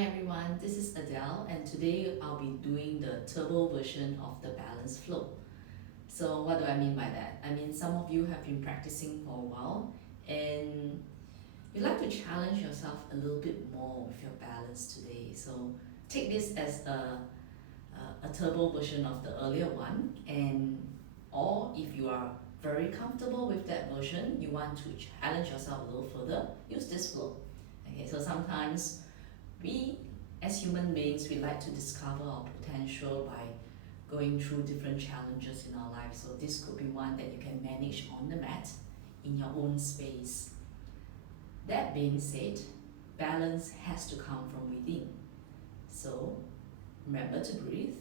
everyone, this is Adele and today I'll be doing the turbo version of the balance flow. So what do I mean by that? I mean some of you have been practicing for a while and you like to challenge yourself a little bit more with your balance today. So take this as a turbo version of the earlier one, and or if you are very comfortable with that version, you want to challenge yourself a little further, use this flow. Okay, so sometimes we as human beings, we like to discover our potential by going through different challenges in our life. So this could be one that you can manage on the mat in your own space. That being said, balance has to come from within. So remember to breathe,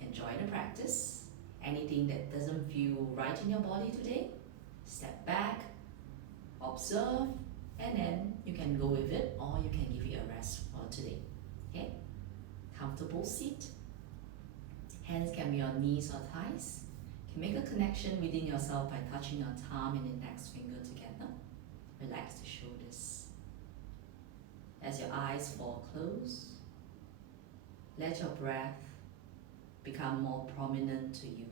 enjoy the practice. Anything that doesn't feel right in your body today, step back, observe, and then you can go with it or you can give it a rest for today. Okay? Comfortable seat. Hands can be on knees or thighs. You can make a connection within yourself by touching your thumb and index finger together. Relax the shoulders. As your eyes fall close, let your breath become more prominent to you.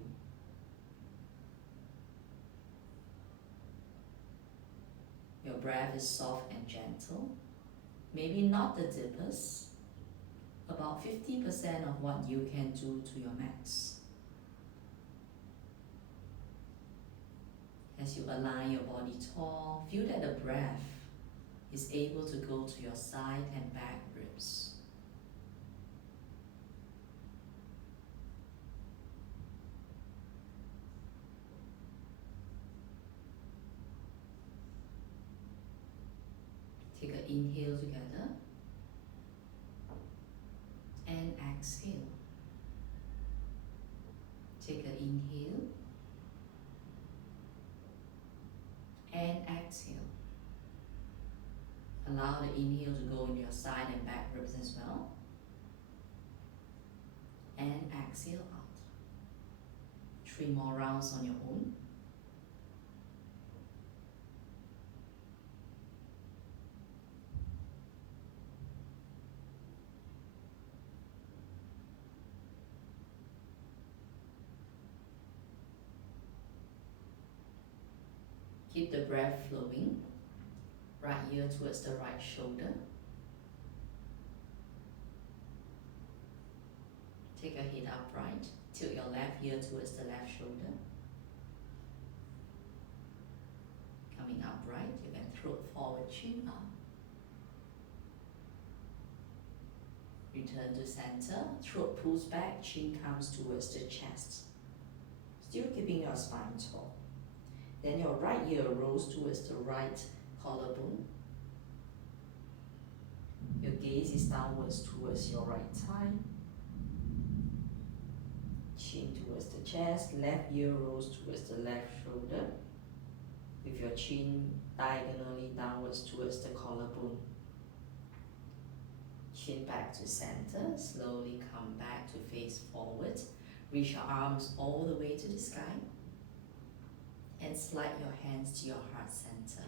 Your breath is soft and gentle, maybe not the deepest, about 50% of what you can do to your max. As you align your body tall, feel that the breath is able to go to your side and back ribs. Take an inhale together and exhale. Take an inhale and exhale. Allow the inhale to go into your side and back ribs as well. And exhale out. 3 more rounds on your own. Keep the breath flowing. Right ear towards the right shoulder. Take your head upright. Tilt your left ear towards the left shoulder. Coming upright, you can throat forward, chin up. Return to center. Throat pulls back, chin comes towards the chest. Still keeping your spine tall. Then your right ear rolls towards the right collarbone. Your gaze is downwards towards your right thigh. Chin towards the chest, left ear rolls towards the left shoulder. With your chin diagonally downwards towards the collarbone. Chin back to center, slowly come back to face forward. Reach your arms all the way to the sky. And slide your hands to your heart center.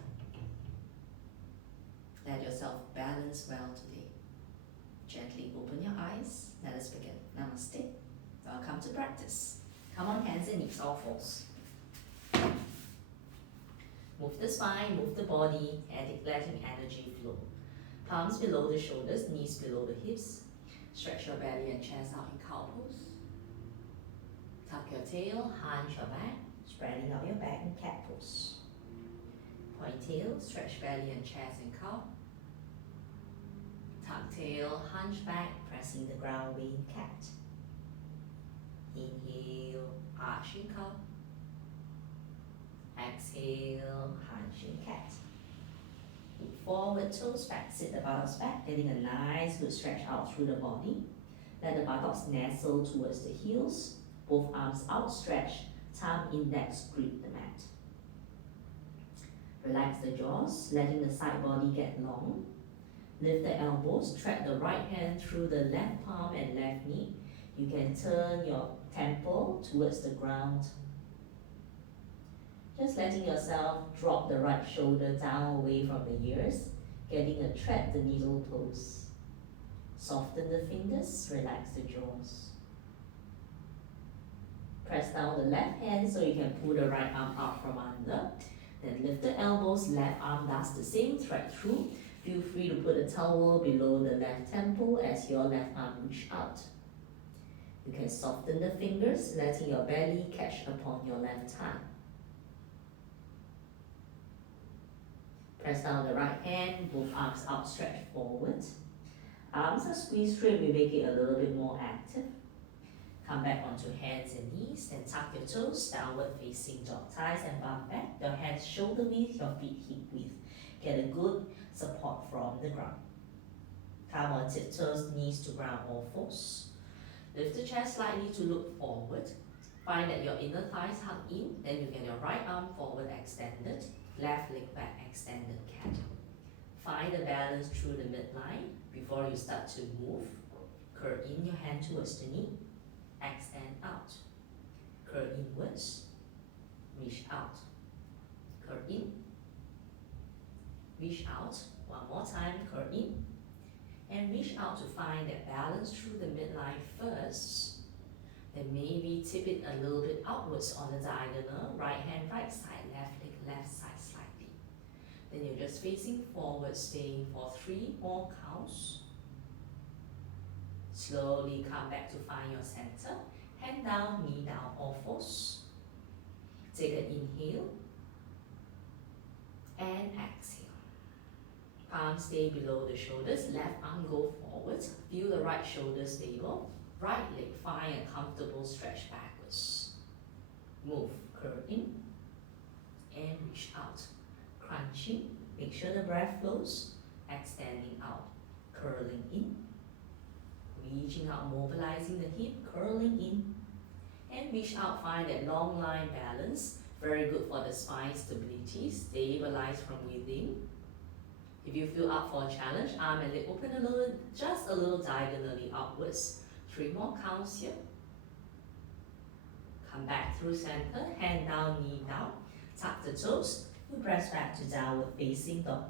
Let yourself balance well today. Gently open your eyes. Let us begin. Namaste. Welcome to practice. Come on, hands and knees, all fours. Move the spine, move the body, and letting energy flow. Palms below the shoulders, knees below the hips. Stretch your belly and chest out in cow pose. Tuck your tail, hunch your back. Spreading out your back in cat pose. Point tail, stretch belly and chest in cow. Tuck tail, hunch back, pressing the ground way in cat. Inhale, arch in cow. Exhale, hunch in cat. Look forward, toes back, sit the buttocks back, getting a nice good stretch out through the body. Let the buttocks nestle towards the heels, both arms outstretched. Thumb index grip the mat. Relax the jaws, letting the side body get long. Lift the elbows, track the right hand through the left palm and left knee. You can turn your temple towards the ground. Just letting yourself drop the right shoulder down away from the ears, getting a thread the needle pose. Soften the fingers, relax the jaws. Press down the left hand so you can pull the right arm out from under. Then lift the elbows, left arm does the same, thread through. Feel free to put a towel below the left temple as your left arm reach out. You can soften the fingers, letting your belly catch upon your left thigh. Press down the right hand, both arms outstretched forward. Arms are squeezed straight, we make it a little bit more active. Come back onto hands and knees, then tuck your toes, downward facing dog, thighs and bum back. Your hands shoulder width, your feet hip width. Get a good support from the ground. Come on tiptoes, knees to ground or fours. Lift the chest slightly to look forward. Find that your inner thighs hug in, then you get your right arm forward extended, left leg back extended cat. Find the balance through the midline before you start to move. Curl in your hand towards the knee, extend out. Curl inwards, reach out. Curl in, reach out. One more time, curl in. And reach out to find that balance through the midline first. Then maybe tip it a little bit outwards on the diagonal. Right hand, right side, left leg, left side slightly. Then you're just facing forward, staying for 3 more counts. Slowly come back to find your center. Hand down, knee down, or fours. Take an inhale. And exhale. Palms stay below the shoulders, left arm go forward. Feel the right shoulder stable. Right leg find a comfortable stretch backwards. Move, curl in and reach out. Crunching, make sure the breath flows. Extending out, curling in. Reaching out, mobilizing the hip, curling in. And reach out, find that long line balance. Very good for the spine stability. Stabilize from within. If you feel up for a challenge, arm and leg open a little, just a little diagonally upwards. 3 more counts here. Come back through center, hand down, knee down. Tuck the toes, you press back to downward facing dog.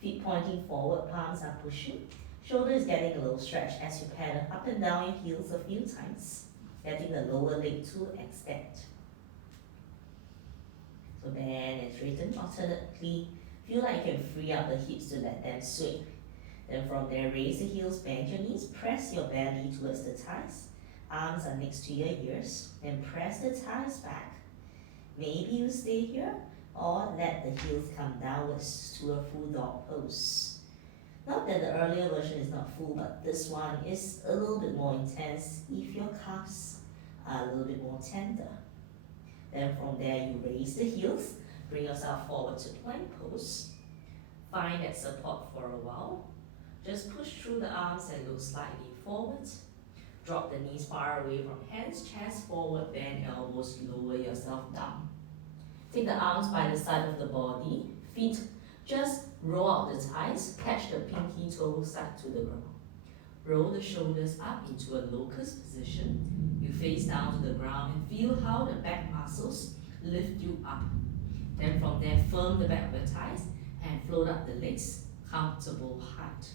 Feet pointing forward, palms are pushing. Shoulder is getting a little stretch as you paddle up and down your heels a few times. Getting the lower leg to extend. So bend and straighten alternately. Feel like you can free up the hips to let them swing. Then from there, raise the heels, bend your knees, press your belly towards the thighs. Arms are next to your ears. Then press the thighs back. Maybe you stay here or let the heels come downwards to a full dog pose. Not that the earlier version is not full, but this one is a little bit more intense if your calves are a little bit more tender. Then from there, you raise the heels, bring yourself forward to plank pose. Find that support for a while. Just push through the arms and look slightly forward. Drop the knees far away from hands, chest forward, bend elbows, lower yourself down. Take the arms by the side of the body, feet just roll out the thighs, catch the pinky toe side to the ground. Roll the shoulders up into a locust position. You face down to the ground and feel how the back muscles lift you up. Then from there, firm the back of your thighs and float up the legs, comfortable height.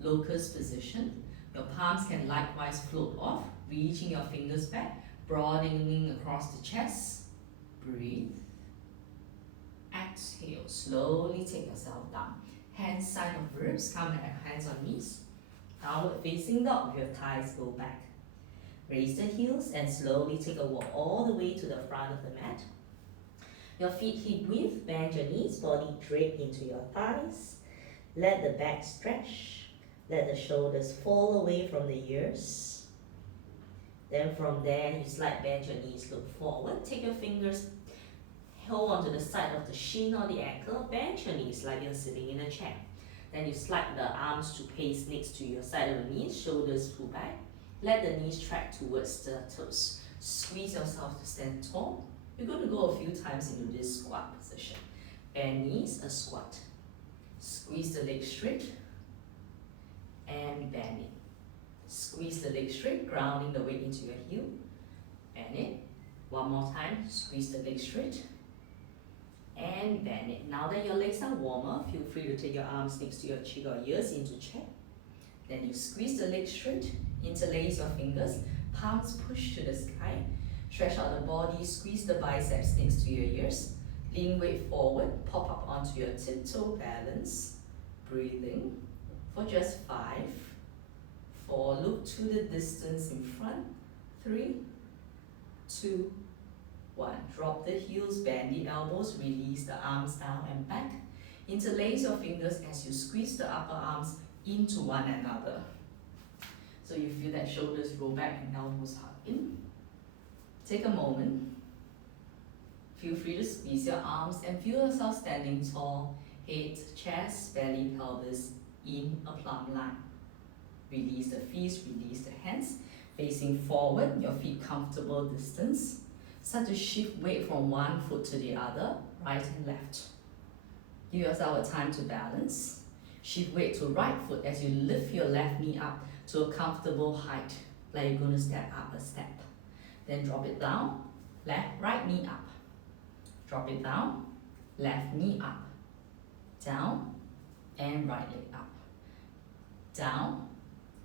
Locust position. Your palms can likewise float off, reaching your fingers back, broadening across the chest. Breathe. Exhale. Slowly take yourself down. Hands side of ribs, come back, hands on knees. Downward facing dog, your thighs go back. Raise the heels and slowly take a walk all the way to the front of the mat. Your feet hip width, bend your knees, body drape into your thighs. Let the back stretch. Let the shoulders fall away from the ears. Then from there, you slide, bend your knees, look forward. Take your fingers, hold onto the side of the shin or the ankle. Bend your knees like you're sitting in a chair. Then you slide the arms to pace next to your side of the knees, shoulders pull back. Let the knees track towards the toes. Squeeze yourself to stand tall. You're going to go a few times into this squat position. Bend knees, a squat. Squeeze the legs straight and bend it. Squeeze the legs straight, grounding the weight into your heel. Bend it. One more time, squeeze the legs straight and bend it. Now that your legs are warmer, feel free to take your arms next to your cheek or ears into chair. Then you squeeze the leg straight, interlace your fingers, palms push to the sky, stretch out the body, squeeze the biceps next to your ears, lean weight forward, pop up onto your tiptoe balance, breathing for just 5, 4, look to the distance in front, 3, 2, 1. Drop the heels, bend the elbows, release the arms down and back. Interlace your fingers as you squeeze the upper arms into one another. So you feel that shoulders roll back and elbows hug in. Take a moment. Feel free to squeeze your arms and feel yourself standing tall, head, chest, belly, pelvis in a plumb line. Release the feet, release the hands. Facing forward, your feet comfortable distance. Start to shift weight from one foot to the other, right and left. Give yourself a time to balance. Shift weight to right foot as you lift your left knee up to a comfortable height, like you're going to step up a step. Then drop it down, right knee up. Drop it down, left knee up. Down, and right leg up. Down,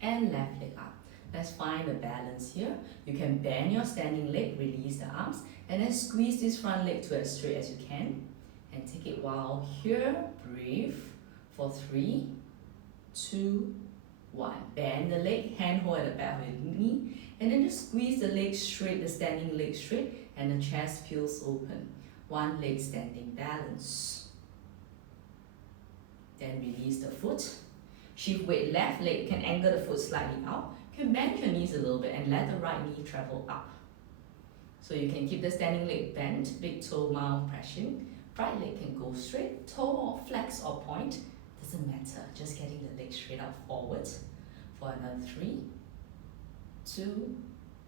and left leg up. Let's find the balance here. You can bend your standing leg, release the arms, and then squeeze this front leg to as straight as you can. And take it while here, breathe for 3, 2, 1. Bend the leg, hand hold at the back of your knee, and then just squeeze the leg straight, the standing leg straight, and the chest peels open. One leg standing balance. Then release the foot. Shift weight left leg, you can angle the foot slightly out. You can bend your knees a little bit and let the right knee travel up. So you can keep the standing leg bent, big toe mound pressing. Right leg can go straight, toe or flex or point, doesn't matter. Just getting the leg straight up forward. For another 3, 2,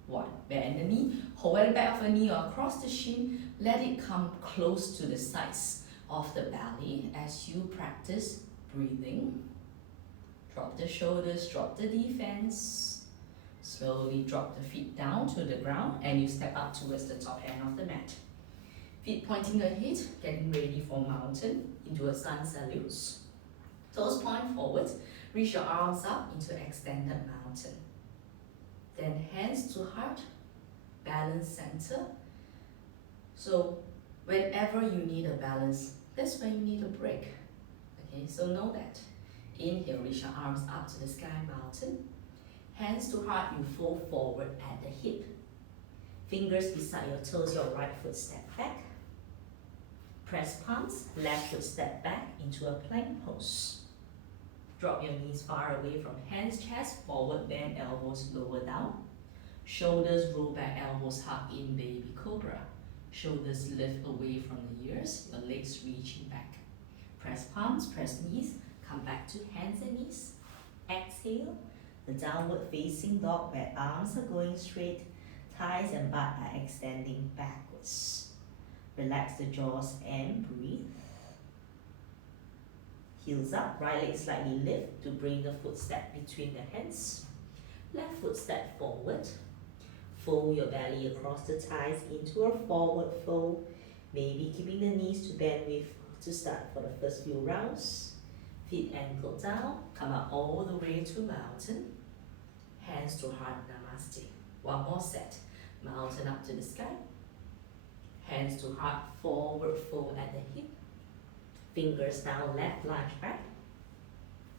1. Bend the knee, hold at the back of the knee or across the shin. Let it come close to the sides of the belly as you practice breathing. Drop the shoulders, drop the defense. Slowly drop the feet down to the ground and you step up towards the top end of the mat. Feet pointing ahead, getting ready for mountain into a sun salute. Toes point forward, reach your arms up into extended mountain. Then hands to heart, balance center. So whenever you need a balance, that's when you need a break. Okay, so know that. Inhale, reach your arms up to the sky mountain. Hands to heart, you fold forward at the hip. Fingers beside your toes, your right foot step back. Press palms, left foot step back into a plank pose. Drop your knees far away from hands, chest, forward bend, elbows lower down. Shoulders roll back, elbows hug in, baby cobra. Shoulders lift away from the ears, your legs reaching back. Press palms, press knees, come back to hands and knees. Exhale, the downward facing dog where arms are going straight, thighs and butt are extending backwards. Relax the jaws and breathe. Heels up, right leg slightly lift to bring the foot step between the hands. Left foot step forward. Fold your belly across the thighs into a forward fold. Maybe keeping the knees to bend with to start for the first few rounds. Feet ankle down, come up all the way to mountain. Hands to heart, namaste. One more set. Mountain up to the sky. Hands to heart, forward fold at the hip. Fingers down, left lunge back.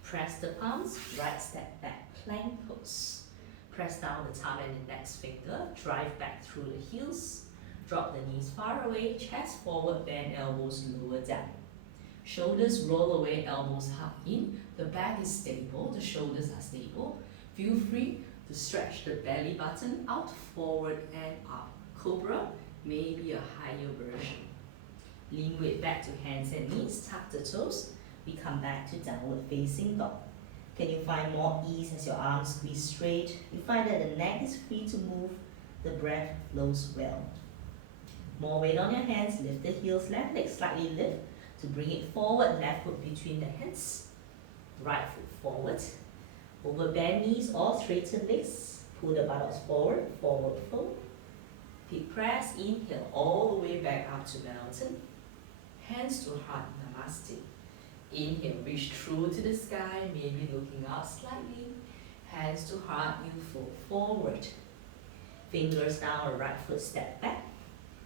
Press the palms, right step back, plank pose. Press down the thumb and index finger, drive back through the heels. Drop the knees far away, chest forward, bend elbows lower down. Shoulders roll away, elbows hug in. The back is stable, the shoulders are stable. Feel free to stretch the belly button out, forward and up. Cobra, maybe a higher version. Lean weight back to hands and knees, tuck the toes. We come back to downward facing dog. Can you find more ease as your arms squeeze straight? You find that the neck is free to move, the breath flows well. More weight on your hands, lift the heels, left leg slightly lift to bring it forward, left foot between the hands. Right foot forward. Over bend knees or straighten legs. Pull the buttocks forward, forward fold. Feet press, inhale all the way back up to mountain. Hands to heart, namaste. Inhale, reach through to the sky, maybe looking up slightly. Hands to heart, you fold forward. Fingers down, right foot step back.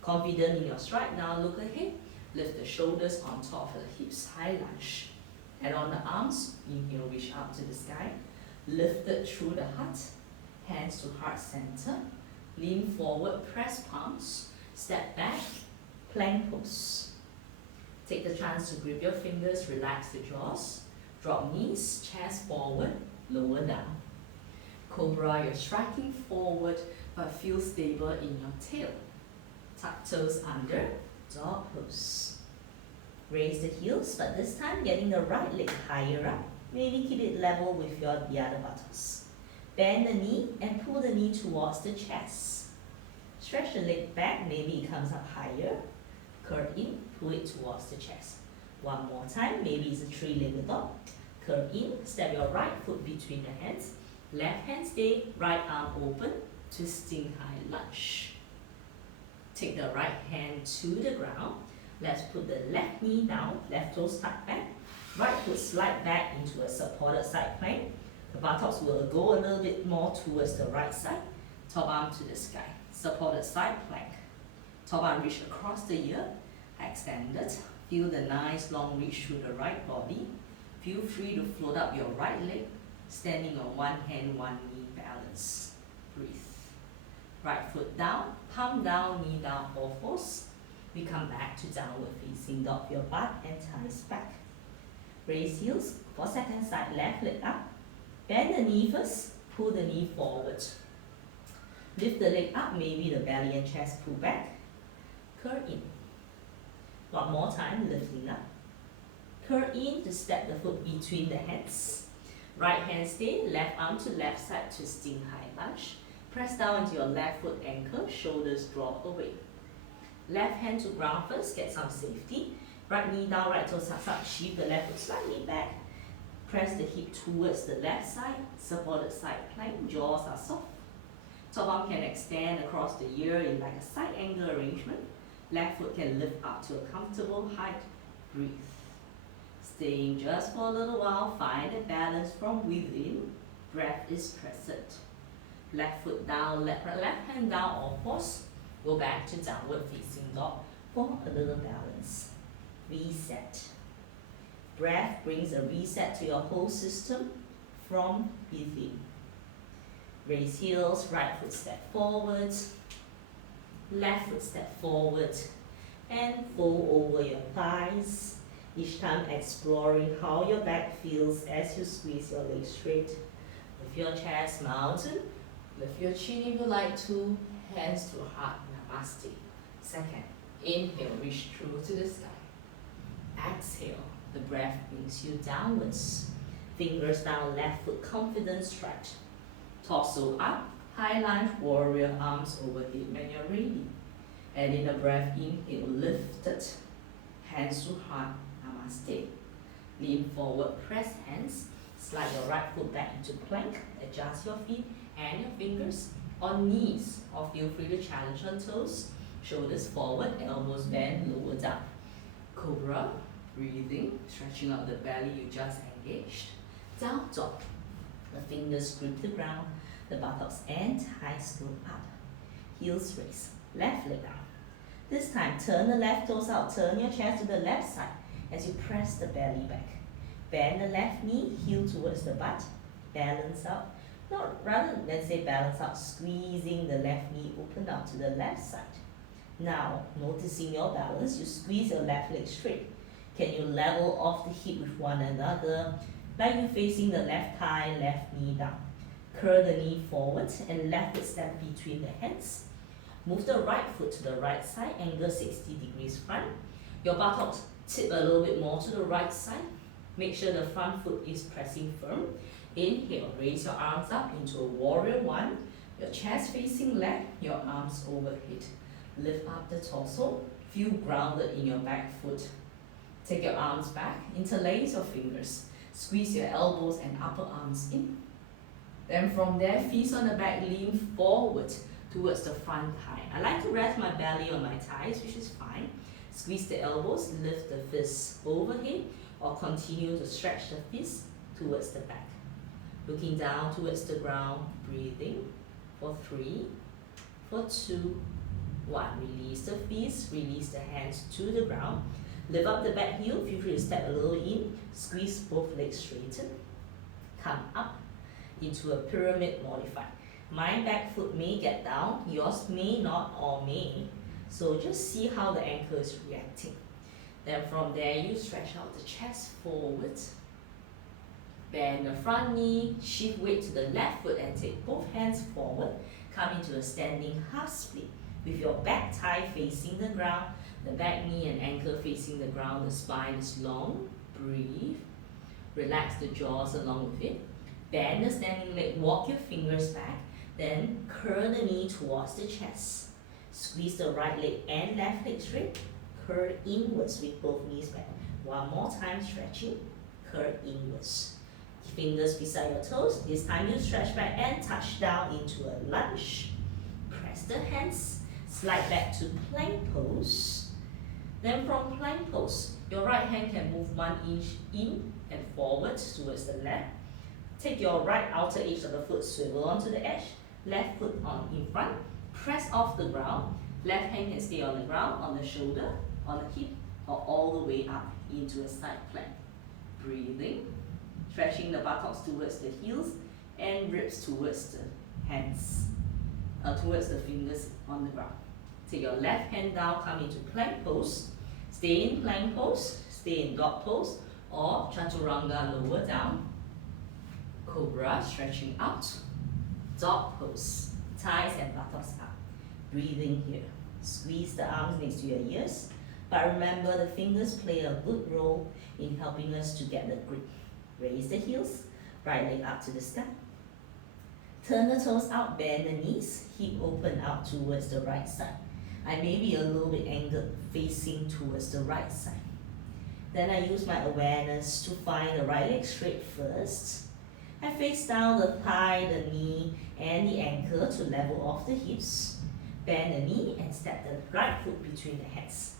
Confident in your stride, now look ahead. Lift the shoulders on top of the hips, high lunge. And on the arms, inhale, reach up to the sky. Lifted through the heart, hands to heart center. Lean forward, press palms, step back, plank pose. Take the chance to grip your fingers, relax the jaws. Drop knees, chest forward, lower down. Cobra, you're striking forward, but feel stable in your tail. Tuck toes under, dog pose. Raise the heels, but this time getting the right leg higher up. Maybe keep it level with the other buttocks. Bend the knee and pull the knee towards the chest. Stretch the leg back, maybe it comes up higher. Curve in, pull it towards the chest. One more time, maybe it's a three-legged dog. Curve in, step your right foot between the hands. Left hand stay, right arm open, twisting high lunge. Take the right hand to the ground. Let's put the left knee down, left toes tuck back. Right foot slide back into a supported side plank. The buttocks will go a little bit more towards the right side. Top arm to the sky, supported side plank. Top arm reach across the ear, extended. Feel the nice long reach through the right body. Feel free to float up your right leg, standing on one hand, one knee balance. Breathe. Right foot down, palm down, knee down, all fours. We come back to downward facing dog, your butt and thighs back. Raise heels, for second side, left leg up. Bend the knee first, pull the knee forward. Lift the leg up, maybe the belly and chest pull back. Curl in. One more time, lifting up. Curl in to step the foot between the hands. Right hand stay, left arm to left side, twisting high lunge. Press down into your left foot ankle, shoulders drop away. Left hand to ground first, get some safety. Right knee down, right toe tucks up, shift the left foot slightly back. Press the hip towards the left side, supported side plank, jaws are soft. Top arm can extend across the ear in like a side angle arrangement. Left foot can lift up to a comfortable height. Breathe. Staying just for a little while, find a balance from within. Breath is present. Left foot down, left hand down, all fours. Go back to downward facing dog for a little balance. Reset. Breath brings a reset to your whole system from within. Raise heels, right foot step forward, left foot step forward, and fold over your thighs. Each time exploring how your back feels as you squeeze your legs straight. Lift your chest, mountain. Lift your chin if you like to. Hands to heart, namaste. Second, inhale, reach through to the sky. Exhale, the breath brings you downwards. Fingers down, left foot, confident stretch. Torso up, high lunge, warrior arms overhead when you're ready. And in a breath, inhale, lifted. Hands to heart, namaste. Lean forward, press hands. Slide your right foot back into plank. Adjust your feet and your fingers on knees, or feel free to challenge on toes. Shoulders forward, elbows bend, lower down. Cobra, breathing, stretching out the belly you just engaged. Down dog. The fingers grip the ground, the buttocks and thighs go up. Heels raise, left leg down. This time, turn the left toes out, turn your chest to the left side as you press the belly back. Bend the left knee, heel towards the butt, balance out. No, rather than say balance out, squeezing the left knee open out to the left side. Now, noticing your balance, you squeeze your left leg straight. Can you level off the hip with one another? Like you facing the left thigh, left knee down. Curl the knee forward and left foot step between the hands. Move the right foot to the right side, angle 60 degrees front. Your buttocks tip a little bit more to the right side. Make sure the front foot is pressing firm. Inhale, raise your arms up into a warrior one. Your chest facing left, your arms overhead. Lift up the torso, feel grounded in your back foot. Take your arms back, interlace your fingers. Squeeze your elbows and upper arms in. Then from there, feet on the back, lean forward towards the front thigh. I like to rest my belly on my thighs, which is fine. Squeeze the elbows, lift the fists overhead, or continue to stretch the fists towards the back. Looking down towards the ground, breathing for 3, for 2, 1. Release the fist, release the hands to the ground. Lift up the back heel, feel free to step a little in, squeeze both legs straighten. Come up into a pyramid modified. My back foot may get down, yours may not or may. So just see how the ankle is reacting. Then from there, you stretch out the chest forward. Bend the front knee, shift weight to the left foot and take both hands forward. Come into a standing half split with your back thigh facing the ground, the back knee and ankle facing the ground, the spine is long. Breathe. Relax the jaws along with it. Bend the standing leg, walk your fingers back, then curl the knee towards the chest. Squeeze the right leg and left leg straight. Curl inwards with both knees back. One more time stretching, curl inwards. Fingers beside your toes. This time you stretch back and touch down into a lunge. Press the hands, slide back to plank pose. Then from plank pose, your right hand can move 1 inch in and forward towards the left. Take your right outer edge of the foot, swivel onto the edge, left foot on in front, press off the ground. Left hand can stay on the ground, on the shoulder, on the hip, or all the way up into a side plank. Breathing, stretching the buttocks towards the heels and ribs towards the hands, towards the fingers on the ground. Take your left hand down, come into plank pose. Stay in plank pose, stay in dog pose, or chaturanga lower down. Cobra, stretching out. Dog pose, thighs and buttocks up. Breathing here. Squeeze the arms next to your ears. But remember, the fingers play a good role in helping us to get the grip. Raise the heels, right leg up to the sky. Turn the toes out, bend the knees, hip open out towards the right side. I may be a little bit angled, facing towards the right side. Then I use my awareness to find the right leg straight first. I face down the thigh, the knee, and the ankle to level off the hips. Bend the knee and step the right foot between the hands.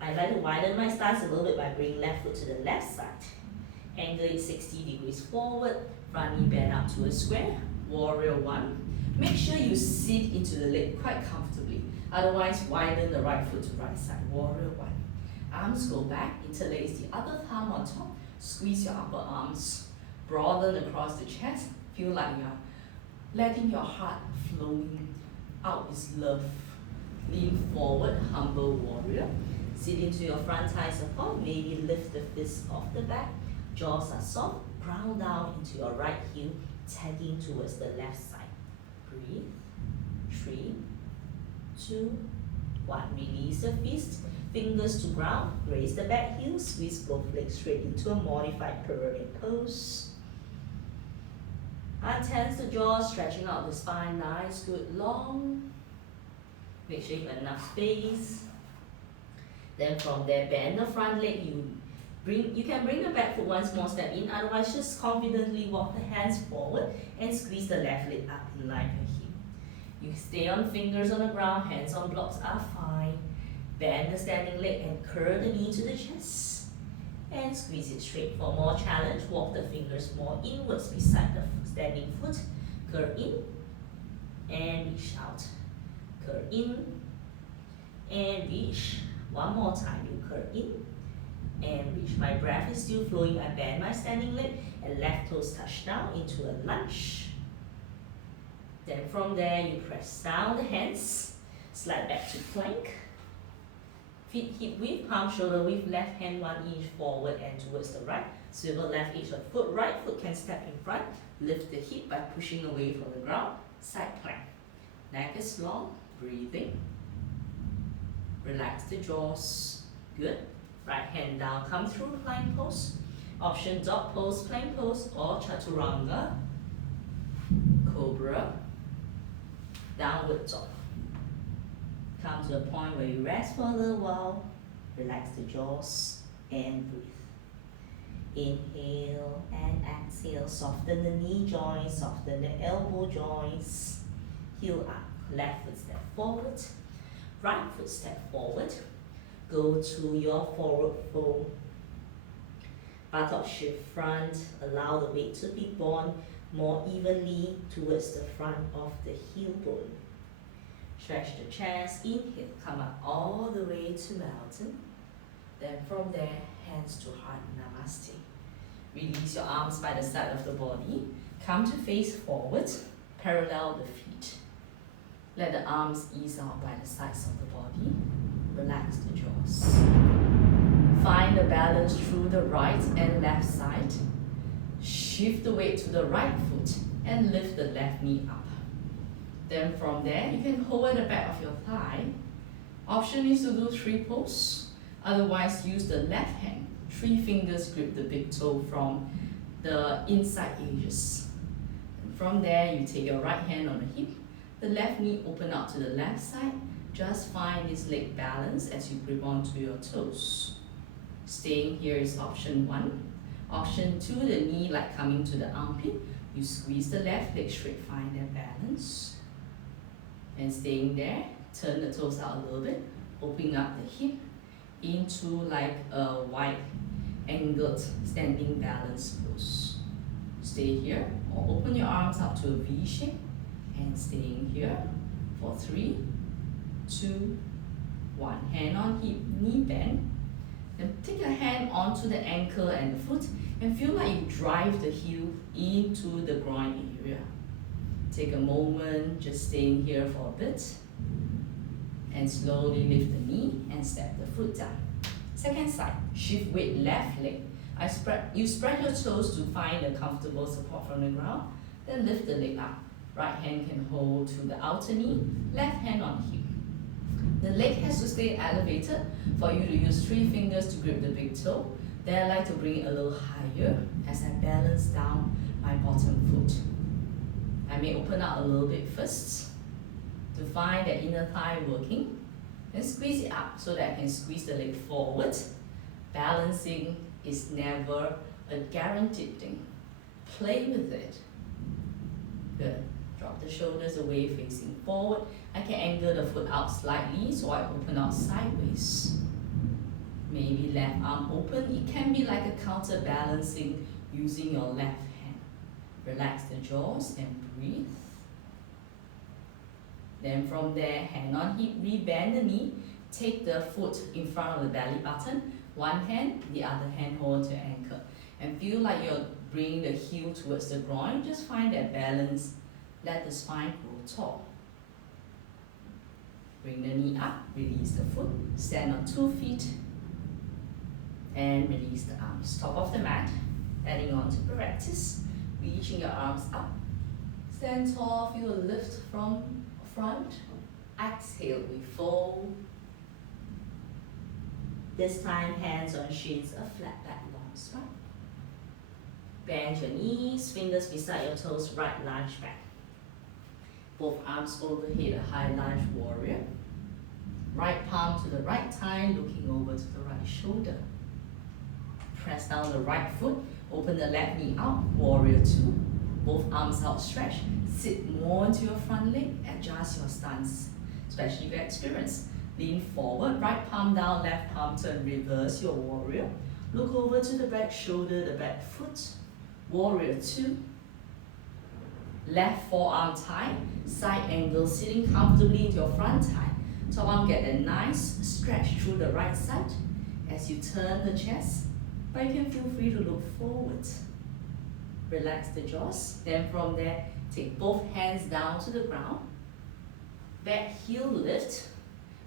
I like to widen my stance a little bit by bringing left foot to the left side. Angle it 60 degrees forward, front knee bend up to a square, warrior 1. Make sure you sit into the leg quite comfortably, otherwise widen the right foot to right side, warrior 1. Arms go back, interlace the other thumb on top, squeeze your upper arms, broaden across the chest, feel like you're letting your heart flowing out is love. Lean forward, humble warrior. Sit into your front thigh support, maybe lift the fist off the back. Jaws are soft, ground down into your right heel, tagging towards the left side. Breathe. 3, 2, 1. Release the fist, fingers to ground, raise the back heel, squeeze both legs straight into a modified pyramid pose. Untense the jaw, stretching out the spine, nice, good, long. Make sure you have enough space. Then from there, bend the front leg, you can bring the back foot one small step in, otherwise just confidently walk the hands forward and squeeze the left leg up in line with hip. You stay on fingers on the ground, hands on blocks are fine. Bend the standing leg and curl the knee to the chest. And squeeze it straight. For more challenge, walk the fingers more inwards beside the standing foot. Curl in and reach out. Curl in and reach. One more time, you curl in and reach. My breath is still flowing. I bend my standing leg and left toes touch down into a lunge. Then from there, you press down the hands, slide back to plank. Feet hip width, palm shoulder width, left hand 1 inch forward and towards the right. Swivel left edge of foot, right foot can step in front. Lift the hip by pushing away from the ground. Side plank. Neck is long, breathing. Relax the jaws. Good. Right hand down, come through plank pose. Option dog pose, plank pose, or chaturanga, cobra, downward dog. Come to a point where you rest for a little while, relax the jaws, and breathe. Inhale and exhale, soften the knee joints, soften the elbow joints, heel up, left foot step forward, right foot step forward, go to your forward fold, buttock shift front, allow the weight to be borne, more evenly towards the front of the heel bone. Stretch the chest, inhale, come up all the way to mountain. Then from there, hands to heart, namaste. Release your arms by the side of the body. Come to face forward, parallel the feet. Let the arms ease out by the sides of the body. Relax the jaws. Find the balance through the right and left side. Shift the weight to the right foot and lift the left knee up. Then from there, you can hold at the back of your thigh. Option is to do 3 pulls. Otherwise, use the left hand. 3 fingers grip the big toe from the inside edges. And from there, you take your right hand on the hip. The left knee open out to the left side. Just find this leg balance as you grip onto your toes. Staying here is option 1. Option 2, the knee like coming to the armpit. You squeeze the left leg straight, find that balance. And staying there, turn the toes out a little bit, opening up the hip into like a wide angled standing balance pose. Stay here or open your arms up to a V shape and staying here for 3, 2, 1. Hand on hip, knee bend. Then take your hand onto the ankle and the foot and feel like you drive the heel into the groin area. Take a moment, just staying here for a bit. And slowly lift the knee and step the foot down. Second side, shift weight left leg. You spread your toes to find a comfortable support from the ground. Then lift the leg up. Right hand can hold to the outer knee, left hand on hip. The leg has to stay elevated for you to use 3 fingers to grip the big toe. Then I like to bring it a little higher as I balance down my bottom foot. I may open out a little bit first to find that inner thigh working. Then squeeze it up so that I can squeeze the leg forward. Balancing is never a guaranteed thing. Play with it. Good. Drop the shoulders away facing forward. I can angle the foot out slightly so I open out sideways. Maybe left arm open. It can be like a counterbalancing using your left hand. Relax the jaws and breathe. Then from there, hand on hip, rebend the knee. Take the foot in front of the belly button. One hand, the other hand hold to ankle. And feel like you're bringing the heel towards the groin. Just find that balance. Let the spine grow tall. Bring the knee up, release the foot. Stand on 2 feet. And release the arms. Top of the mat. Adding on to practice. Reaching your arms up. Stand tall, feel a lift from front. Exhale, we fold. This time, hands on shins, a flat back, long spine. Bend your knees, fingers beside your toes, right lunge back. Both arms overhead, a high lunge warrior. Right palm to the right thigh, looking over to the right shoulder. Press down the right foot, open the left knee out, warrior 2. Both arms outstretched, sit more into your front leg, adjust your stance, especially if you experience. Lean forward, right palm down, left palm turn, reverse your warrior. Look over to the back shoulder, the back foot, warrior 2. Left forearm tie, side angle, sitting comfortably into your front thigh. Top arm get a nice stretch through the right side as you turn the chest, but you can feel free to look forward. Relax the jaws. Then from there, take both hands down to the ground. Back heel lift.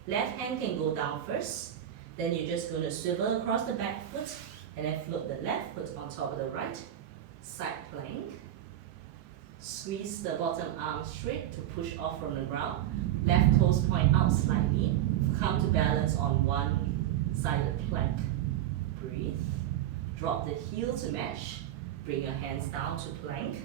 Left hand can go down first. Then you're just going to swivel across the back foot and then float the left foot on top of the right. Side plank. Squeeze the bottom arm straight to push off from the ground. Left toes point out slightly. Come to balance on one-sided plank. Breathe. Drop the heel to match. Bring your hands down to plank.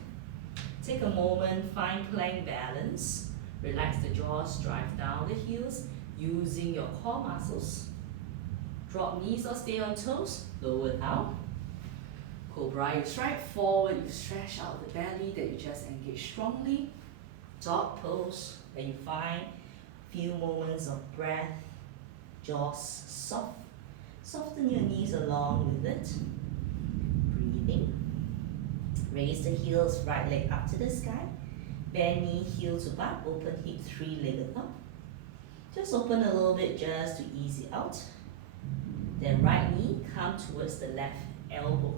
Take a moment, find plank balance. Relax the jaws, drive down the heels using your core muscles. Drop knees or stay on toes, lower down. Cobra, you strike forward, you stretch out the belly that you just engaged strongly. Dog pose, where you find few moments of breath, jaws soft. Soften your knees along with it. Breathing. Raise the heels, right leg up to the sky. Bend knee, heel to butt, open hip, three-legged dog. Just open a little bit just to ease it out. Then right knee, come towards the left elbow.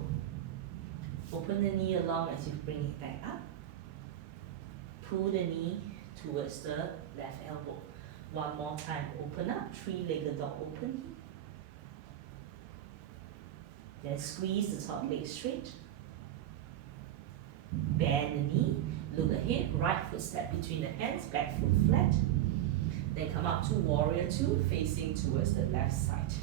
Open the knee along as you bring it back up. Pull the knee towards the left elbow. One more time, open up, three-legged dog, open hip. Then squeeze the top leg straight. Bend the knee, look ahead, right foot step between the hands, back foot flat. Then come up to warrior two, facing towards the left side.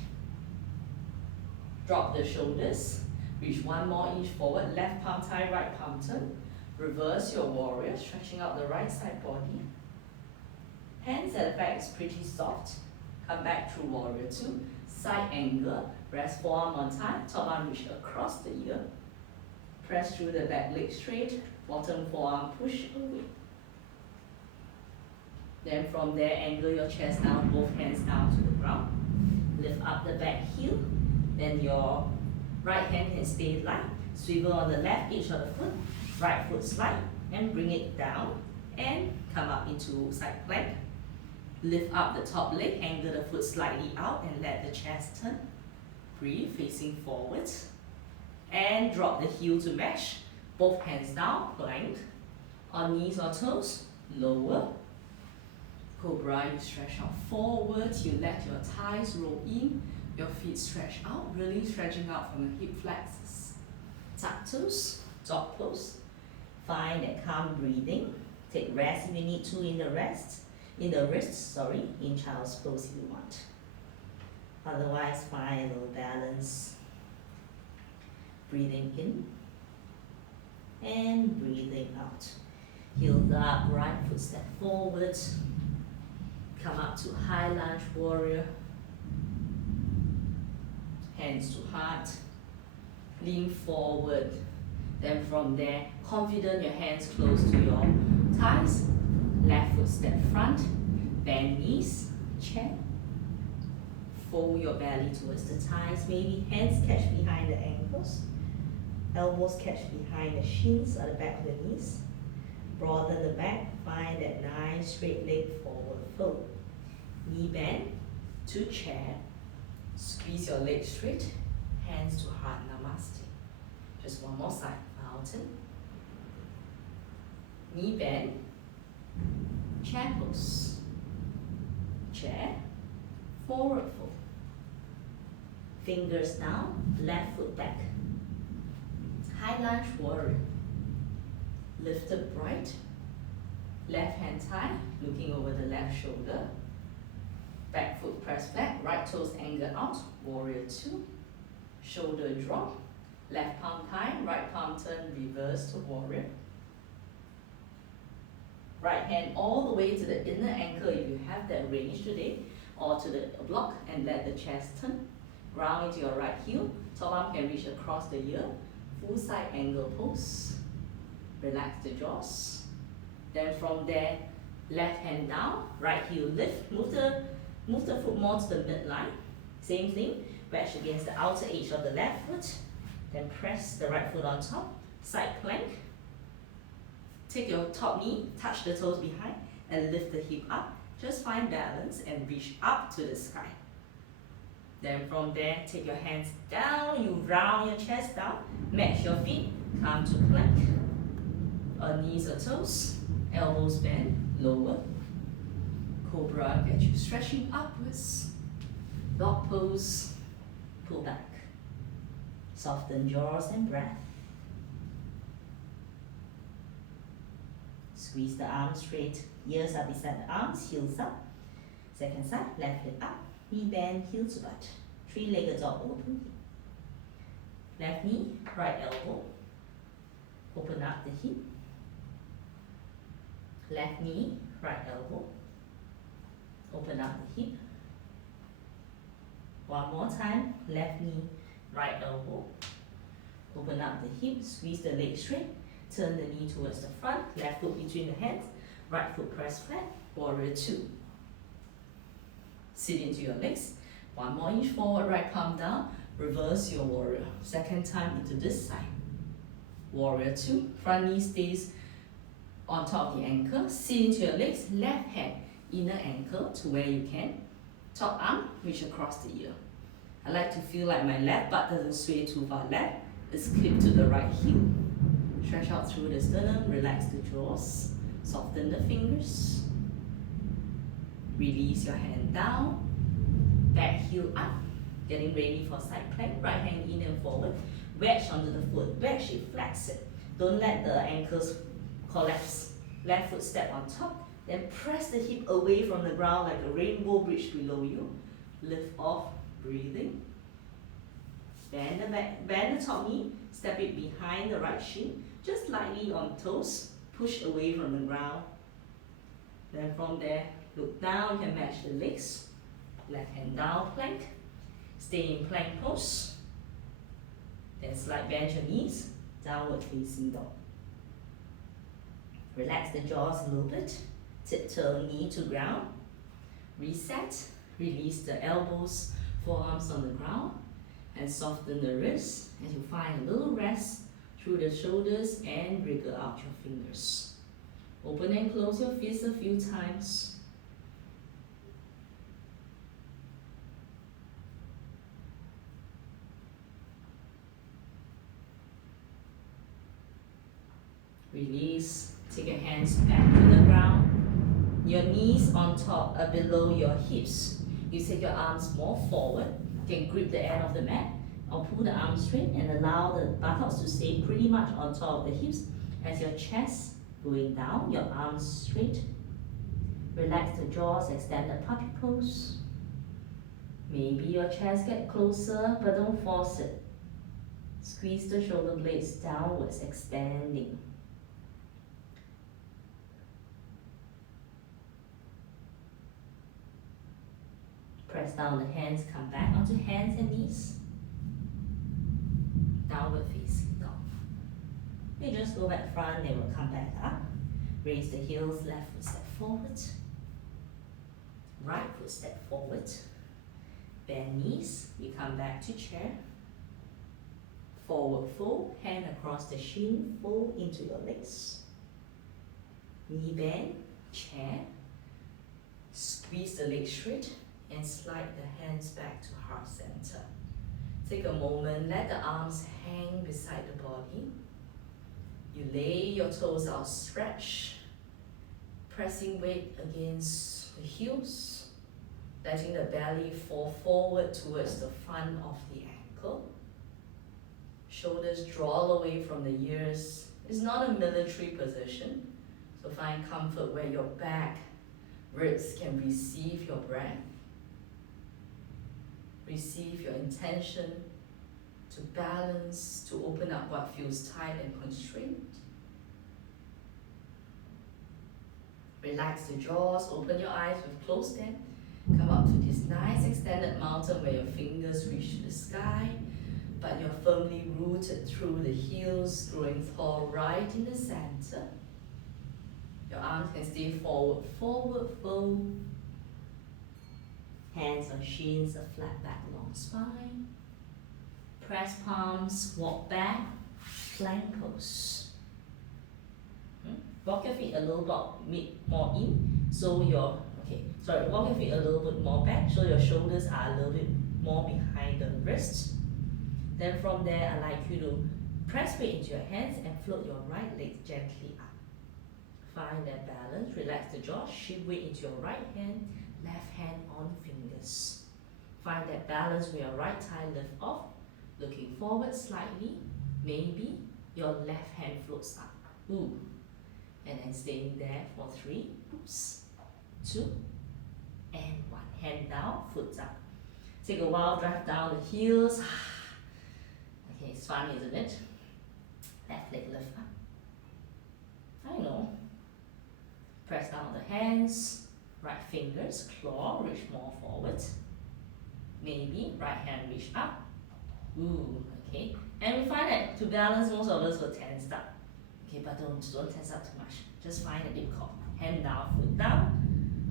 Drop the shoulders, reach one more inch forward, left palm tie, right palm turn. Reverse your warrior, stretching out the right side body. Hands at the back is pretty soft. Come back through warrior two, side angle, rest forearm on tie, top arm reach across the ear. Press through the back leg straight, bottom forearm push away. Then from there, angle your chest down, both hands down to the ground. Lift up the back heel, then your right hand can stay light. Swivel on the left edge of the foot, right foot slide, and bring it down, and come up into side plank. Lift up the top leg, angle the foot slightly out, and let the chest turn. Breathe, facing forwards. And drop the heel to match, both hands down, plank. On knees or toes, lower. Cobra, you stretch out forwards, you let your thighs roll in, your feet stretch out, really stretching out from the hip flexors. Tuck toes, dog pose. Find that calm breathing. Take rest if you need to in the wrists, in child's pose if you want. Otherwise, find a little balance. Breathing in and breathing out. Heels up, right foot step forward. Come up to high lunge warrior. Hands to heart. Lean forward. Then from there, confident, your hands close to your thighs. Left foot step front. Bend knees, chair. Fold your belly towards the thighs. Maybe hands catch behind the ankles. Elbows catch behind the shins or the back of the knees. Broaden the back, find that nice straight leg forward fold. Knee bend to chair. Squeeze your legs straight, hands to heart, namaste. Just one more side, mountain. Knee bend, chair pose. Chair, forward fold. Fingers down, left foot back. High lunge warrior. Lift up right. Left hand high, looking over the left shoulder. Back foot press flat, right toes angle out, warrior two. Shoulder drop. Left palm high, right palm turn, reverse to warrior. Right hand all the way to the inner ankle if you have that range today, or to the block, and let the chest turn. Ground into your right heel, top arm can reach across the ear. Full side angle pose. Relax the jaws. Then from there, left hand down, right heel lift. Move the foot more to the midline. Same thing, wedge against the outer edge of the left foot. Then press the right foot on top. Side plank. Take your top knee, touch the toes behind, and lift the hip up. Just find balance and reach up to the sky. Then from there, take your hands down, you round your chest down, match your feet, come to plank. On knees or toes, elbows bend, lower. Cobra, get you stretching upwards. Dog pose, pull back. Soften jaws and breath. Squeeze the arms straight, ears are beside the arms, heels up. Second side, left leg up. Knee bend, heel to butt. Three-legged dog, open hip. Left knee, right elbow. Open up the hip. Left knee, right elbow. Open up the hip. One more time. Left knee, right elbow. Open up the hip. Squeeze the leg straight. Turn the knee towards the front. Left foot between the hands. Right foot press flat. Warrior two. Sit into your legs. One more inch forward, right palm down. Reverse your warrior. Second time into this side. Warrior 2. Front knee stays on top of the ankle. Sit into your legs. Left hand, inner ankle to where you can. Top arm, reach across the ear. I like to feel like my left butt doesn't sway too far left. It's clipped to the right heel. Stretch out through the sternum, relax the jaws, soften the fingers. Release your hand down, back heel up, getting ready for side plank, right hand in and forward, wedge onto the foot, back shape, flex it. Don't let the ankles collapse. Left foot step on top, then press the hip away from the ground like a rainbow bridge below you. Lift off, breathing. Bend the top knee, step it behind the right shin, just lightly on toes, push away from the ground. Then from there, look down, you can match the legs. Left hand down, plank. Stay in plank pose. Then slight bend your knees, downward facing dog. Relax the jaws a little bit. Tiptoe knee to ground. Reset, release the elbows, forearms on the ground. And soften the wrists as you find a little rest through the shoulders and wriggle out your fingers. Open and close your fists a few times. Release. Take your hands back to the ground. Your knees on top are below your hips. You take your arms more forward. You can grip the end of the mat or pull the arms straight and allow the buttocks to stay pretty much on top of the hips as your chest going down, your arms straight. Relax the jaws, extend the puppy pose. Maybe your chest get closer, but don't force it. Squeeze the shoulder blades downwards, expanding. Press down the hands, come back onto hands and knees. Downward facing dog. You just go back front, then we'll come back up. Raise the heels, left foot step forward. Right foot step forward. Bend knees, we come back to chair. Forward fold, hand across the shin, fold into your legs. Knee bend, chair. Squeeze the legs straight and slide the hands back to heart center. Take a moment, let the arms hang beside the body. You lay your toes out, stretch, pressing weight against the heels, letting the belly fall forward towards the front of the ankle. Shoulders draw away from the ears. It's not a military position, so find comfort where your back, ribs can receive your breath. Receive your intention to balance, to open up what feels tight and constrained. Relax the jaws, open your eyes with closed them. Come up to this nice extended mountain where your fingers reach to the sky, but you're firmly rooted through the heels, growing tall right in the center. Your arms can stay forward, forward fold. Hands on shins, a flat back, long spine. Press palms, walk back, plank pose. Walk your feet a little bit more in, so walk your feet a little bit more back, so your shoulders are a little bit more behind the wrists. Then from there, I like you to press weight into your hands and float your right leg gently up. Find that balance, relax the jaw, shift weight into your right hand, left hand on fingers. Find that balance where your right thigh lift off, looking forward slightly. Maybe your left hand floats up. Ooh. And then staying there for 3, 2, and 1. Hand down, foot up. Take a while, drive down the heels. Okay, it's fun, isn't it? Left leg lift up. I know. Press down the hands. Right fingers, claw, reach more forward. Maybe right hand reach up. Ooh, okay. And we find that to balance, most of us will tense up. Okay, but don't tense up too much. Just find a deep core. Hand down, foot down.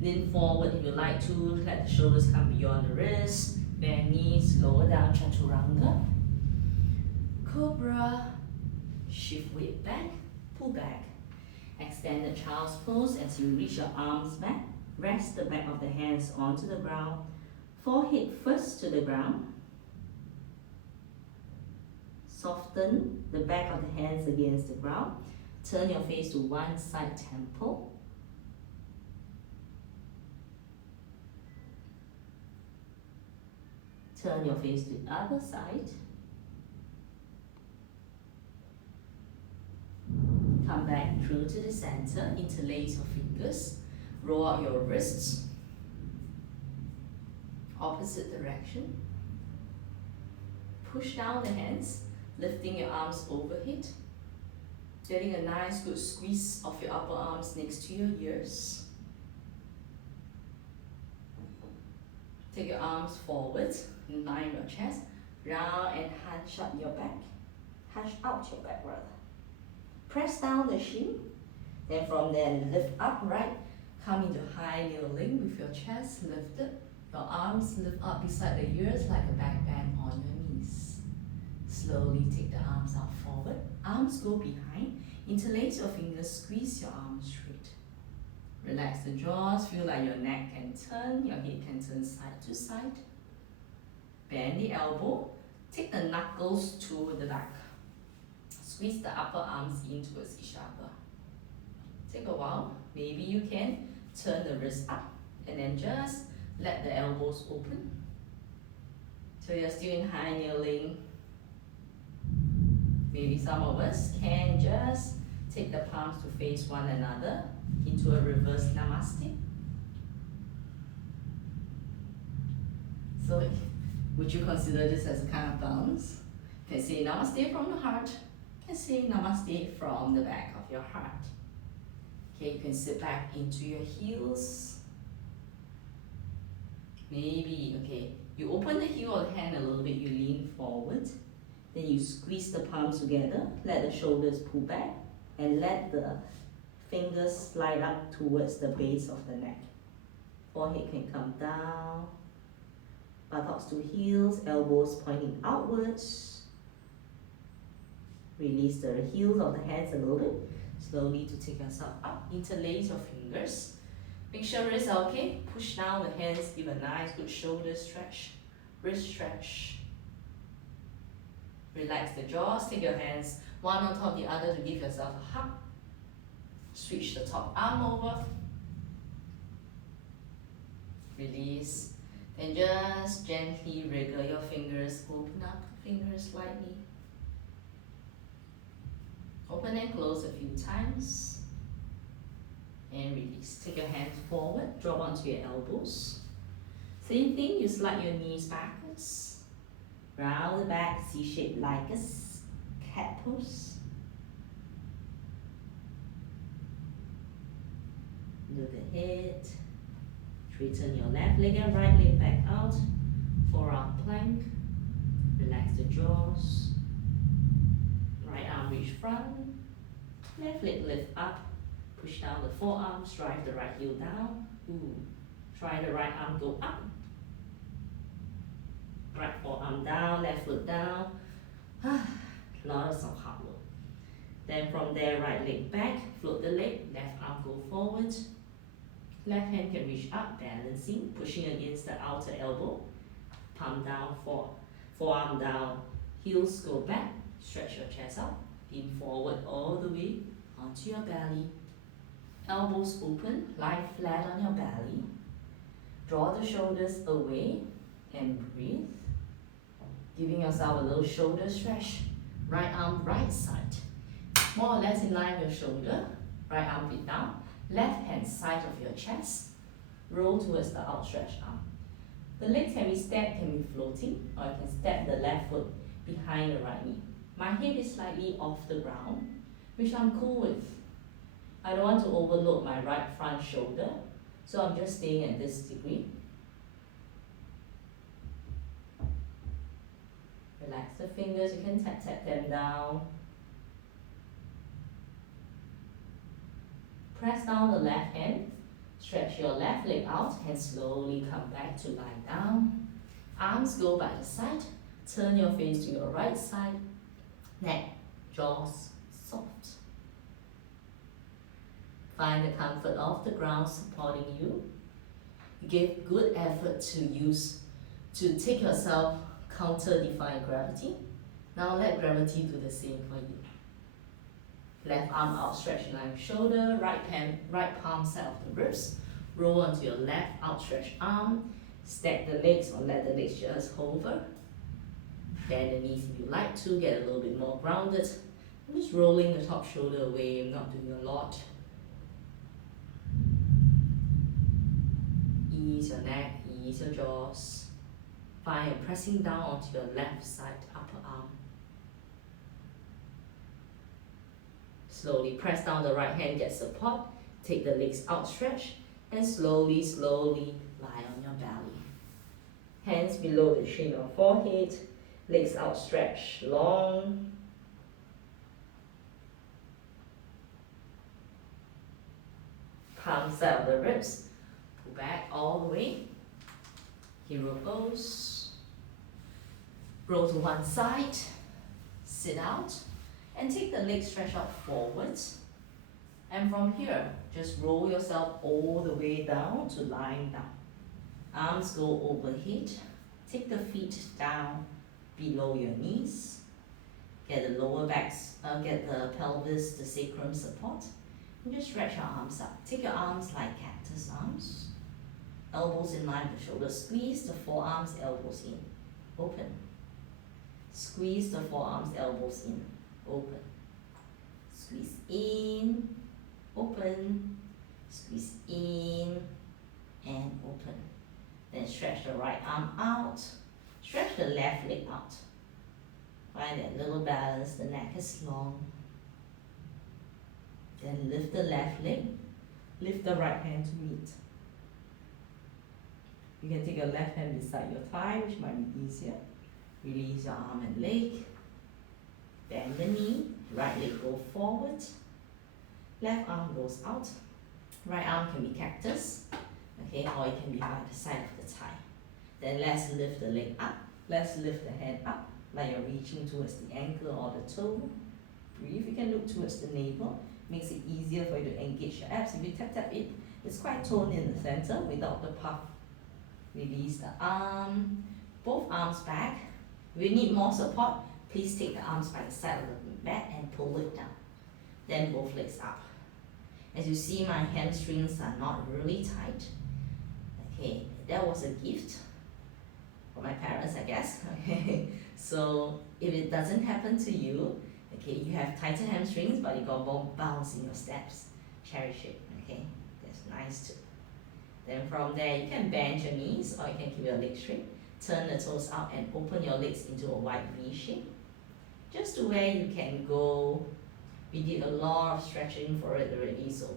Lean forward if you like to. Let the shoulders come beyond the wrist. Bend knees, lower down, chaturanga. Cobra. Shift weight back, pull back. Extend the child's pose as you reach your arms back. Rest the back of the hands onto the ground. Forehead first to the ground. Soften the back of the hands against the ground. Turn your face to one side temple. Turn your face to the other side. Come back through to the center, interlace your fingers, roll out your wrists, opposite direction. Push down the hands, lifting your arms overhead, getting a nice good squeeze of your upper arms next to your ears. Take your arms forward, in line your chest, round and hunch up your back, hunch out your back rather. Press down the shin, then from there lift upright, come into high kneeling with your chest lifted, your arms lift up beside the ears like a back bend on your knees. Slowly take the arms out forward, arms go behind, interlace your fingers, squeeze your arms straight. Relax the jaws, feel like your neck can turn, your head can turn side to side. Bend the elbow, take the knuckles to the back. Squeeze the upper arms in towards each other. Take a while, maybe you can turn the wrist up and then just let the elbows open. So you're still in high kneeling. Maybe some of us can just take the palms to face one another into a reverse namaste. So would you consider this as a kind of balance? You can say namaste from the heart. You can say namaste from the back of your heart. Okay, you can sit back into your heels. Maybe, okay, you open the heel of the hand a little bit, you lean forward. Then you squeeze the palms together, let the shoulders pull back, and let the fingers slide up towards the base of the neck. Forehead can come down, buttocks to heels, elbows pointing outwards. Release the heels of the hands a little bit. Slowly to take yourself up, interlace your fingers. Make sure wrists are okay. Push down the hands, give a nice good shoulder stretch, wrist stretch. Relax the jaws, take your hands one on top of the other to give yourself a hug. Switch the top arm over. Release. Then just gently wriggle your fingers, open up the fingers slightly. Open and close a few times. And release. Take your hands forward, drop onto your elbows. Same thing, you slide your knees backwards. Round the back, C-shape like a cat pose. Look ahead. Straighten your left leg and right leg back out. Forearm plank. Relax the jaws. Right arm reach front. Left leg lift up. Push down the forearms. Drive the right heel down. Try the right arm go up. Right forearm down, left foot down. Lots of hard work. Then from there, right leg back, float the leg, left arm go forward. Left hand can reach up, balancing, pushing against the outer elbow. Palm down, forearm down, heels go back, stretch your chest out, lean forward all the way onto your belly. Elbows open, lie flat on your belly. Draw the shoulders away and breathe. Giving yourself a little shoulder stretch. Right arm, right side. More or less in line with your shoulder. Right arm feet down. Left hand side of your chest. Roll towards the outstretched arm. The legs can be stepped, can be floating, or you can step the left foot behind the right knee. My head is slightly off the ground, which I'm cool with. I don't want to overload my right front shoulder, so I'm just staying at this degree. Relax the fingers, you can tap them down. Press down the left hand, stretch your left leg out and slowly come back to lie down. Arms go by the side, turn your face to your right side, neck, jaws, soft. Find the comfort of the ground supporting you. Give good effort to take yourself counter-defy gravity. Now let gravity do the same for you. Left arm outstretched in line with shoulder, right palm side of the ribs. Roll onto your left outstretched arm. Stack the legs or let the legs just hover. Bend the knees if you like to, get a little bit more grounded. I'm just rolling the top shoulder away, I'm not doing a lot. Ease your neck, ease your jaws. Find you're pressing down onto your left side upper arm. Slowly press down the right hand, get support. Take the legs outstretched and slowly lie on your belly. Hands below the chin or forehead, legs outstretched, long. Palm side of the ribs, pull back all the way. Hero pose. Roll to one side, sit out, and take the legs stretch out forwards. And from here, just roll yourself all the way down to lying down. Arms go overhead. Take the feet down below your knees. Get the lower backs, get the pelvis, the sacrum support. And just stretch your arms up. Take your arms like cactus arms. Elbows in line with shoulders. Squeeze the forearms, elbows in. Open. Squeeze the forearms, elbows in. Open. Squeeze in. Open. Squeeze in. And open. Then stretch the right arm out. Stretch the left leg out. Find that little balance. The neck is long. Then lift the left leg. Lift the right hand to meet. You can take your left hand beside your thigh, which might be easier. Release your arm and leg. Bend the knee. Right leg go forward. Left arm goes out. Right arm can be cactus. Okay, or it can be by the side of the thigh. Then let's lift the leg up. Let's lift the hand up, like you're reaching towards the ankle or the toe. Breathe. You can look towards the navel. Makes it easier for you to engage your abs. If you tap it, it's quite toned in the center without the puff. Release the arm. Both arms back. If you need more support, please take the arms by the side of the back and pull it down. Then both legs up. As you see, my hamstrings are not really tight. Okay, that was a gift for my parents, I guess. Okay, so if it doesn't happen to you, okay, you have tighter hamstrings, but you got more bounce in your steps. Cherish it, okay? That's nice too. Then from there, you can bend your knees or you can keep your legs straight. Turn the toes out and open your legs into a wide V shape. Just to where you can go. We did a lot of stretching for it already, so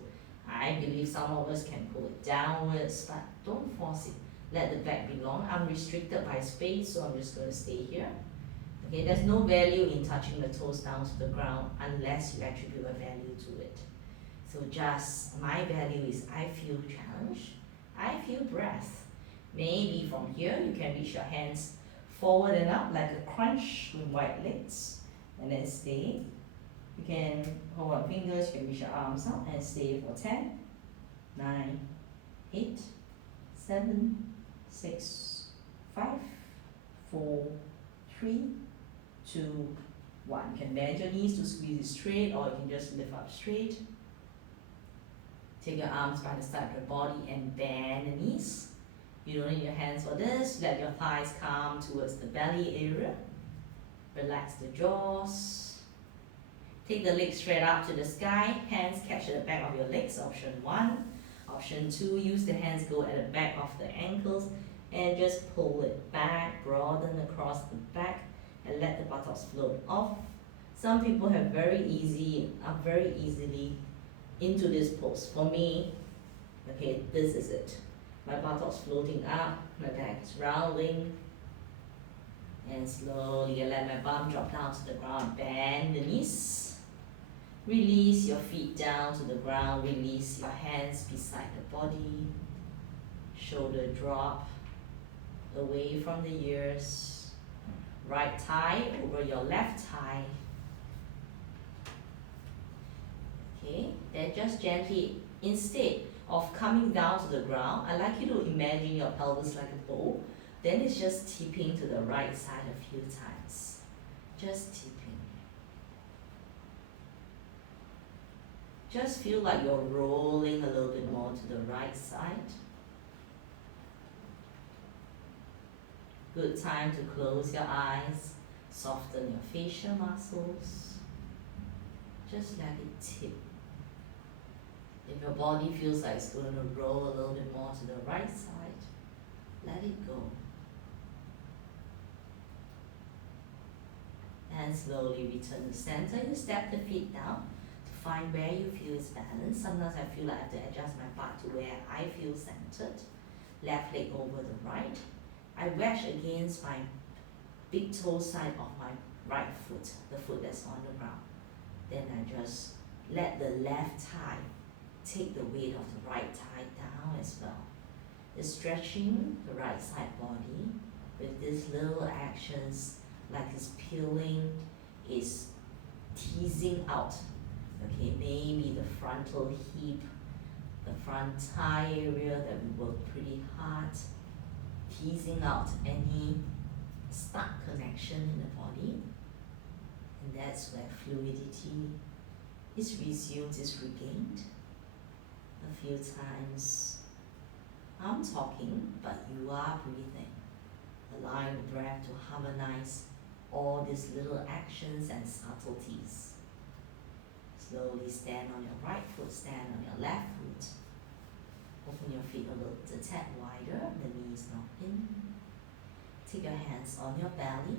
I believe some of us can pull it downwards, but don't force it. Let the back be long. I'm restricted by space, so I'm just going to stay here. Okay, there's no value in touching the toes down to the ground unless you attribute a value to it. So just my value is I feel challenged, I feel breath. Maybe from here you can reach your hands forward and up like a crunch with wide legs, and then stay. You can hold on fingers, you can reach your arms out and stay for 10, 9, 8, 7, 6, 5, 4, 3, 2, 1. You can bend your knees to squeeze it straight, or you can just lift up straight. Take your arms by the side of your body and bend the knees. You don't need your hands for this. Let your thighs come towards the belly area. Relax the jaws. Take the legs straight up to the sky. Hands catch at the back of your legs, option 1. Option 2, use the hands go at the back of the ankles and just pull it back, broaden across the back and let the buttocks float off. Some people are very easily into this pose. For me, okay, this is it. My buttocks floating up, my back is rounding, and slowly I let my bum drop down to the ground. Bend the knees. Release your feet down to the ground. Release your hands beside the body. Shoulder drop away from the ears. Right thigh over your left thigh. Okay, then just gently, instead of coming down to the ground, I like you to imagine your pelvis like a bowl. Then it's just tipping to the right side a few times. Just tipping. Just feel like you're rolling a little bit more to the right side. Good time to close your eyes, soften your facial muscles. Just let it tip. If your body feels like it's going to roll a little bit more to the right side, let it go. And slowly return to center. You step the feet down to find where you feel is balanced. Sometimes I feel like I have to adjust my butt to where I feel centered. Left leg over the right. I wedge against my big toe side of my right foot, the foot that's on the ground. Then I just let the left thigh take the weight of the right thigh down as well. It's stretching the right side body with these little actions like it's peeling, it's teasing out. Okay, maybe the frontal hip, the front thigh area that we work pretty hard, teasing out any stuck connection in the body. And that's where fluidity is resumed, is regained. A few times I'm talking, but you are breathing, allowing the breath to harmonize all these little actions and subtleties. Slowly stand on your right foot, stand on your left foot. Open your feet a little tad wider, the knees not in. Take your hands on your belly.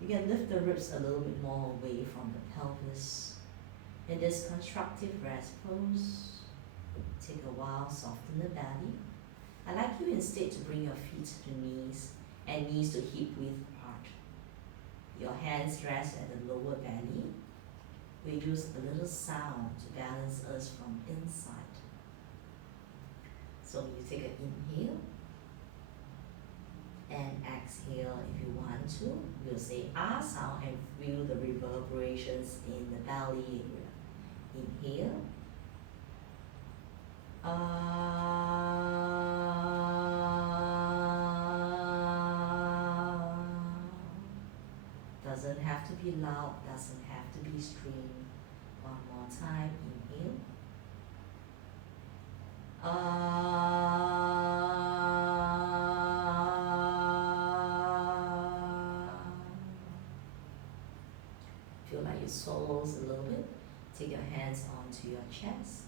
You can lift the ribs a little bit more away from the pelvis. In this constructive rest pose, take a while, soften the belly. I like you instead to bring your feet to the knees and knees to hip width apart. Your hands rest at the lower belly. We use a little sound to balance us from inside. So you take an inhale and exhale if you want to. We'll say ah sound and feel the reverberations in the belly area. Inhale. Doesn't have to be loud, doesn't have to be streamed. One more time, inhale. Feel like it swallows a little bit. Take your hands onto your chest.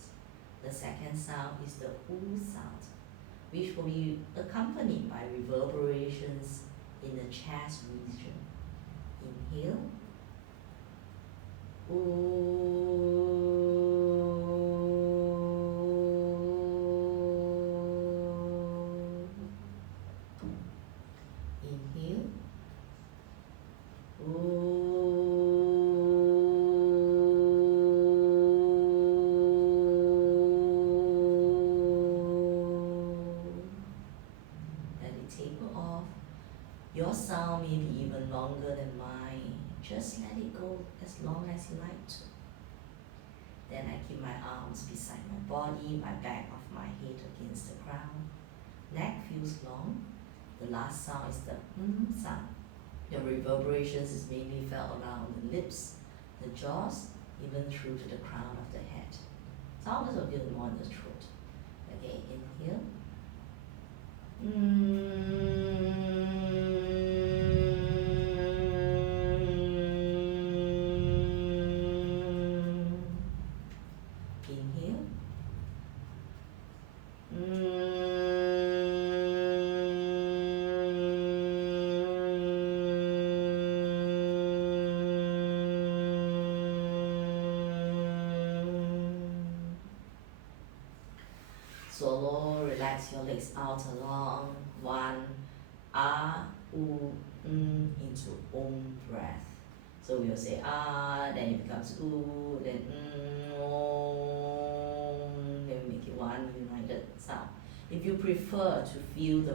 The second sound is the ooh sound, which will be accompanied by reverberations in the chest region. Inhale. Inhale. Let it taper off. Your sound may be even longer than mine. Just let it go as long as you like to. Then I keep my arms beside my body, my back of my head against the ground. Neck feels long. The last sound is the sound. The reverberations is mainly felt around the lips, the jaws, even through to the crown of the head. Sound is a bit more in the throat. Okay, inhale. Inhale. Swallow, relax your legs out along. One, ah, ooh, into breath. So we'll say ah, then it becomes ooh, then then we make it one united sound. If you prefer to feel the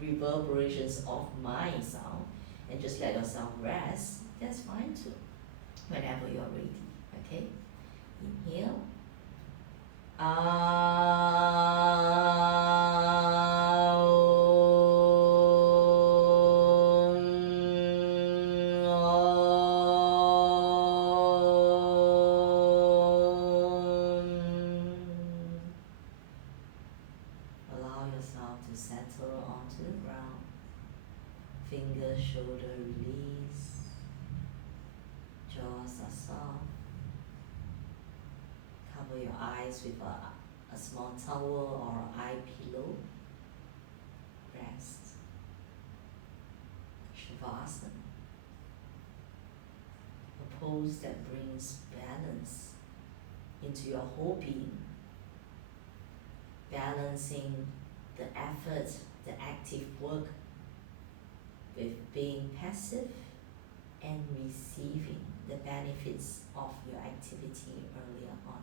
reverberations of my sound and just let yourself rest, that's fine too. Whenever you're ready, okay? Inhale. Allow yourself to settle onto the ground. Fingers, shoulder release. Jaws are soft. Cover your eyes with a small towel or eye pillow. Rest. Shavasana. A pose that brings balance into your whole being. Balancing the effort, the active work with being passive and receiving the benefits of your activity earlier on.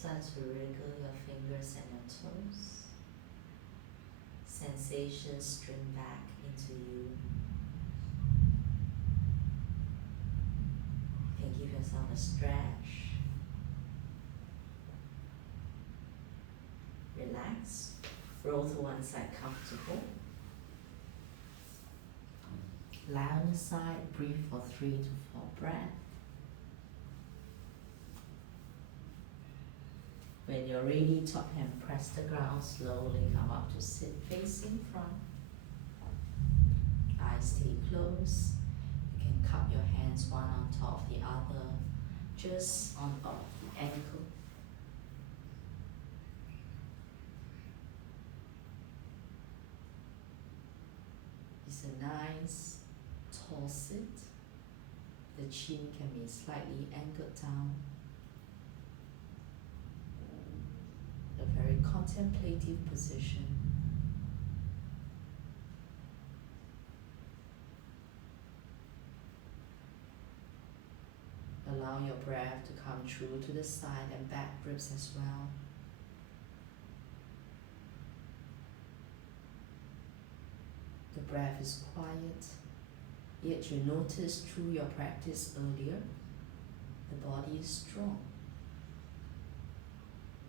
Start to wriggle your fingers and your toes. Sensations stream back into you. You can give yourself a stretch. Relax. Roll to one side comfortable. Lie on the side, breathe for 3 to 4 breaths. When you're ready, top hand press the ground, slowly come up to sit facing front. Eyes stay closed. You can cup your hands one on top of the other, just on top of the ankle. It's a nice tall sit. The chin can be slightly angled down. A very contemplative position. Allow your breath to come through to the side and back ribs as well. The breath is quiet, yet you notice through your practice earlier, the body is strong.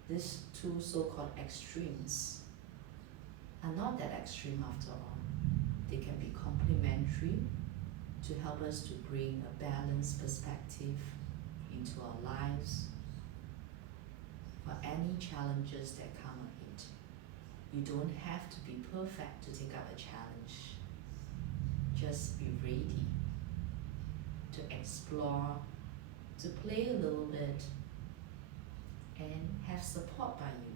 These two so-called extremes are not that extreme after all. They can be complementary to help us to bring a balanced perspective into our lives for any challenges that come at it. You don't have to be perfect to take up a challenge. Just be ready to explore, to play a little bit, and have support by you.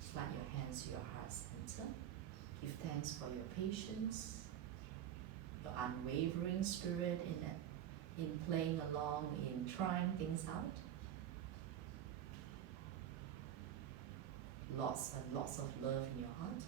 Slide your hands to your heart center. Give thanks for your patience, your unwavering spirit in playing along, in trying things out. lots and lots of love in your heart.